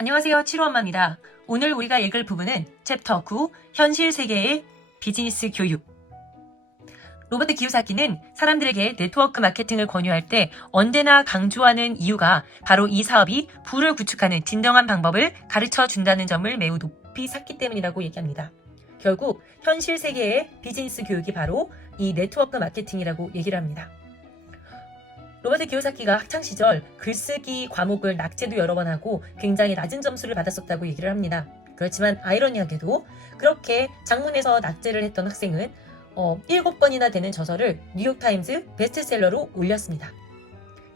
안녕하세요. 7호엄마입니다. 오늘 우리가 읽을 부분은 챕터 9 현실 세계의 비즈니스 교육. 로버트 기요사키는 사람들에게 네트워크 마케팅을 권유할 때 언제나 강조하는 이유가 바로 이 사업이 부를 구축하는 진정한 방법을 가르쳐 준다는 점을 매우 높이 샀기 때문이라고 얘기합니다. 결국 현실 세계의 비즈니스 교육이 바로 이 네트워크 마케팅이라고 얘기를 합니다. 로버트 기요사키가 학창시절 글쓰기 과목을 낙제도 여러 번 하고 굉장히 낮은 점수를 받았었다고 얘기를 합니다. 그렇지만 아이러니하게도 그렇게 장문에서 낙제를 했던 학생은 7번이나 되는 저서를 뉴욕타임즈 베스트셀러로 올렸습니다.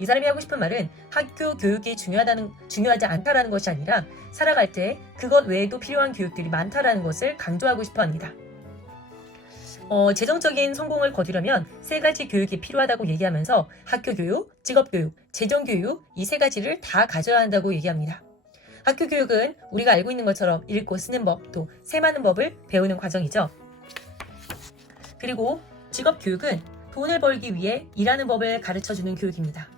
이 사람이 하고 싶은 말은 학교 교육이 중요하지 않다라는 것이 아니라 살아갈 때 그것 외에도 필요한 교육들이 많다라는 것을 강조하고 싶어 합니다. 재정적인 성공을 거두려면 3가지 교육이 필요하다고 얘기하면서 학교 교육, 직업 교육, 재정 교육 이 3가지를 다 가져야 한다고 얘기합니다. 학교 교육은 우리가 알고 있는 것처럼 읽고 쓰는 법, 또 세마는 법을 배우는 과정이죠. 그리고 직업 교육은 돈을 벌기 위해 일하는 법을 가르쳐주는 교육입니다.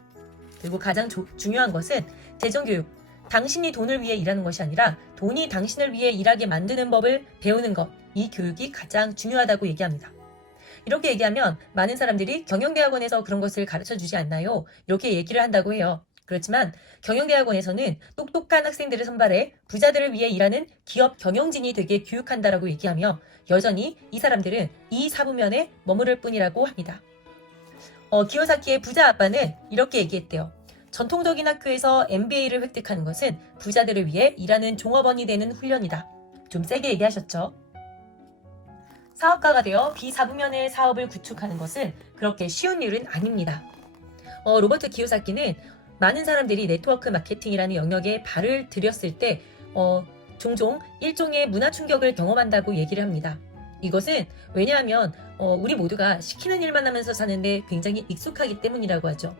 그리고 가장 중요한 것은 재정 교육, 당신이 돈을 위해 일하는 것이 아니라 돈이 당신을 위해 일하게 만드는 법을 배우는 것, 이 교육이 가장 중요하다고 얘기합니다. 이렇게 얘기하면 많은 사람들이 경영대학원에서 그런 것을 가르쳐주지 않나요? 이렇게 얘기를 한다고 해요. 그렇지만 경영대학원에서는 똑똑한 학생들을 선발해 부자들을 위해 일하는 기업 경영진이 되게 교육한다라고 얘기하며 여전히 이 사람들은 이 사부면에 머무를 뿐이라고 합니다. 기요사키의 부자 아빠는 이렇게 얘기했대요. 전통적인 학교에서 MBA를 획득하는 것은 부자들을 위해 일하는 종업원이 되는 훈련이다. 좀 세게 얘기하셨죠? 사업가가 되어 비사부면의 사업을 구축하는 것은 그렇게 쉬운 일은 아닙니다. 로버트 기요사키는 많은 사람들이 네트워크 마케팅이라는 영역에 발을 들였을 때 종종 일종의 문화 충격을 경험한다고 얘기를 합니다. 이것은 왜냐하면 우리 모두가 시키는 일만 하면서 사는데 굉장히 익숙하기 때문이라고 하죠.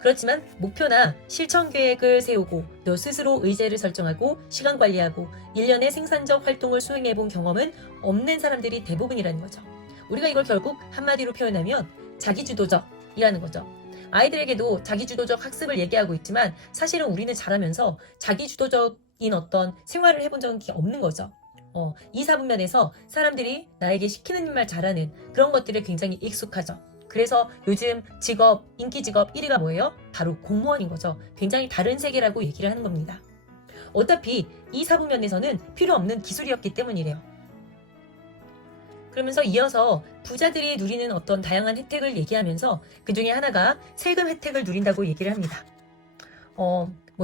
그렇지만 목표나 실천 계획을 세우고 또 스스로 의제를 설정하고 시간 관리하고 일련의 생산적 활동을 수행해 본 경험은 없는 사람들이 대부분이라는 거죠. 우리가 이걸 결국 한마디로 표현하면 자기주도적이라는 거죠. 아이들에게도 자기주도적 학습을 얘기하고 있지만 사실은 우리는 자라면서 자기주도적인 어떤 생활을 해본 적이 없는 거죠. 이 사분면에서 사람들이 나에게 시키는 일만 잘하는 그런 것들에 굉장히 익숙하죠. 그래서 요즘 직업, 인기 직업 1위가 뭐예요? 바로 공무원인 거죠. 굉장히 다른 세계라고 얘기를 하는 겁니다. 어차피 이 사부면에서는 필요 없는 기술이었기 때문이래요. 그러면서 이어서 부자들이 누리는 어떤 다양한 혜택을 얘기하면서 그 중에 하나가 세금 혜택을 누린다고 얘기를 합니다.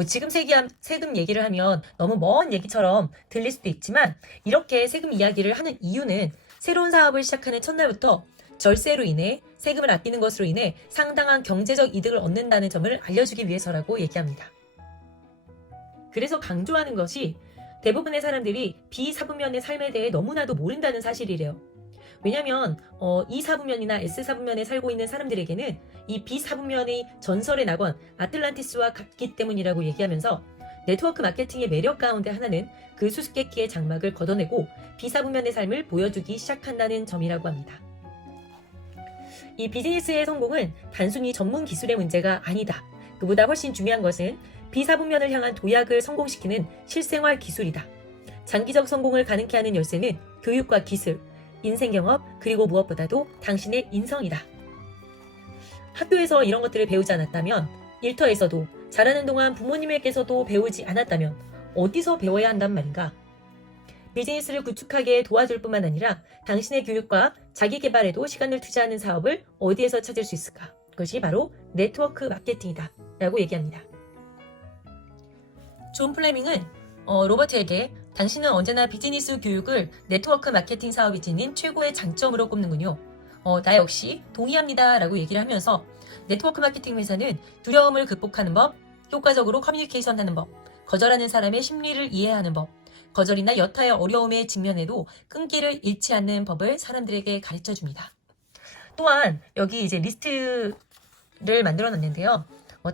지금 세금 얘기를 하면 너무 먼 얘기처럼 들릴 수도 있지만 이렇게 세금 이야기를 하는 이유는 새로운 사업을 시작하는 첫날부터 절세로 인해 세금을 아끼는 것으로 인해 상당한 경제적 이득을 얻는다는 점을 알려주기 위해서라고 얘기합니다. 그래서 강조하는 것이 대부분의 사람들이 비사부면의 삶에 대해 너무나도 모른다는 사실이래요. 왜냐하면 이 사부면이나 S사부면에 살고 있는 사람들에게는 이 비사부면의 전설의 낙원 아틀란티스와 같기 때문이라고 얘기하면서 네트워크 마케팅의 매력 가운데 하나는 그 수수께끼의 장막을 걷어내고 비사부면의 삶을 보여주기 시작한다는 점이라고 합니다. 이 비즈니스의 성공은 단순히 전문 기술의 문제가 아니다. 그보다 훨씬 중요한 것은 비사부면을 향한 도약을 성공시키는 실생활 기술이다. 장기적 성공을 가능케 하는 열쇠는 교육과 기술, 인생 경험, 그리고 무엇보다도 당신의 인성이다. 학교에서 이런 것들을 배우지 않았다면, 일터에서도 자라는 동안 부모님에게서도 배우지 않았다면 어디서 배워야 한단 말인가? 비즈니스를 구축하게 도와줄 뿐만 아니라 당신의 교육과 자기 개발에도 시간을 투자하는 사업을 어디에서 찾을 수 있을까? 그것이 바로 네트워크 마케팅이다 라고 얘기합니다. 존 플레밍은 로버트에게 당신은 언제나 비즈니스 교육을 네트워크 마케팅 사업이 지닌 최고의 장점으로 꼽는군요. 나 역시 동의합니다 라고 얘기를 하면서 네트워크 마케팅 회사는 두려움을 극복하는 법, 효과적으로 커뮤니케이션하는 법, 거절하는 사람의 심리를 이해하는 법, 거절이나 여타의 어려움에 직면해도 끈기를 잃지 않는 법을 사람들에게 가르쳐줍니다. 또한 여기 이제 리스트를 만들어 놨는데요.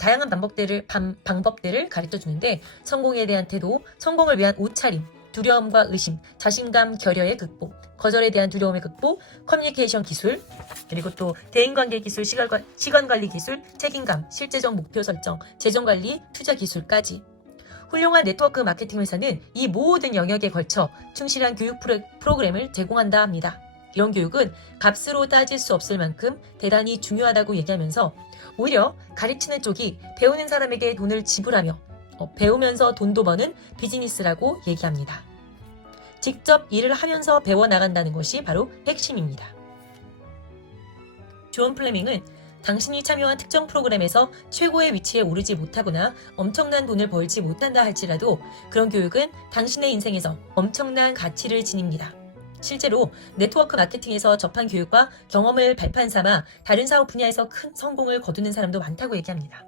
다양한 방법들을 가르쳐주는데 성공에 대한 태도, 성공을 위한 옷차림, 두려움과 의심, 자신감 결여의 극복, 거절에 대한 두려움의 극복, 커뮤니케이션 기술, 그리고 또 대인관계 기술, 시간관리 기술, 책임감, 실제적 목표 설정, 재정관리, 투자 기술까지 훌륭한 네트워크 마케팅 회사는 이 모든 영역에 걸쳐 충실한 교육 프로그램을 제공한다 합니다. 이런 교육은 값으로 따질 수 없을 만큼 대단히 중요하다고 얘기하면서 오히려 가르치는 쪽이 배우는 사람에게 돈을 지불하며 배우면서 돈도 버는 비즈니스라고 얘기합니다. 직접 일을 하면서 배워나간다는 것이 바로 핵심입니다. 존 플레밍은 당신이 참여한 특정 프로그램에서 최고의 위치에 오르지 못하거나 엄청난 돈을 벌지 못한다 할지라도 그런 교육은 당신의 인생에서 엄청난 가치를 지닙니다. 실제로 네트워크 마케팅에서 접한 교육과 경험을 발판 삼아 다른 사업 분야에서 큰 성공을 거두는 사람도 많다고 얘기합니다.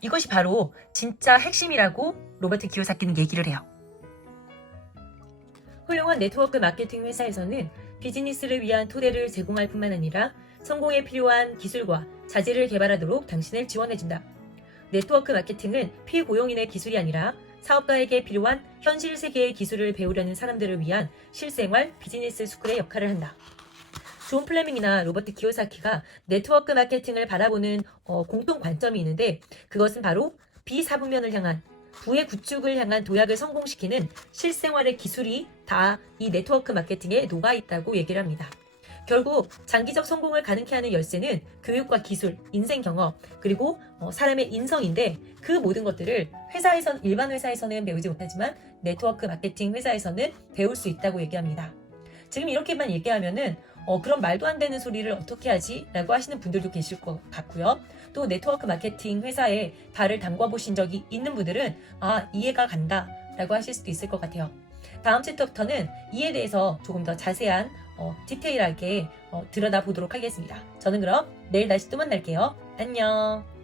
이것이 바로 진짜 핵심이라고 로버트 키요사키는 얘기를 해요. 훌륭한 네트워크 마케팅 회사에서는 비즈니스를 위한 토대를 제공할 뿐만 아니라 성공에 필요한 기술과 자질을 개발하도록 당신을 지원해준다. 네트워크 마케팅은 피고용인의 기술이 아니라 사업가에게 필요한 현실 세계의 기술을 배우려는 사람들을 위한 실생활 비즈니스 스쿨의 역할을 한다. 존 플레밍이나 로버트 키요사키가 네트워크 마케팅을 바라보는 공통 관점이 있는데 그것은 바로 비사부면을 향한 부의 구축을 향한 도약을 성공시키는 실생활의 기술이 다 이 네트워크 마케팅에 녹아있다고 얘기를 합니다. 결국 장기적 성공을 가능케 하는 열쇠는 교육과 기술, 인생 경험, 그리고 사람의 인성인데 그 모든 것들을 일반 회사에서는 배우지 못하지만 네트워크 마케팅 회사에서는 배울 수 있다고 얘기합니다. 지금 이렇게만 얘기하면은 그런 말도 안 되는 소리를 어떻게 하지? 라고 하시는 분들도 계실 것 같고요. 또 네트워크 마케팅 회사에 발을 담궈 보신 적이 있는 분들은 이해가 간다 라고 하실 수도 있을 것 같아요. 다음 챕터부터는 이에 대해서 조금 더 자세한 디테일하게 들여다보도록 하겠습니다. 저는 그럼 내일 다시 또 만날게요. 안녕.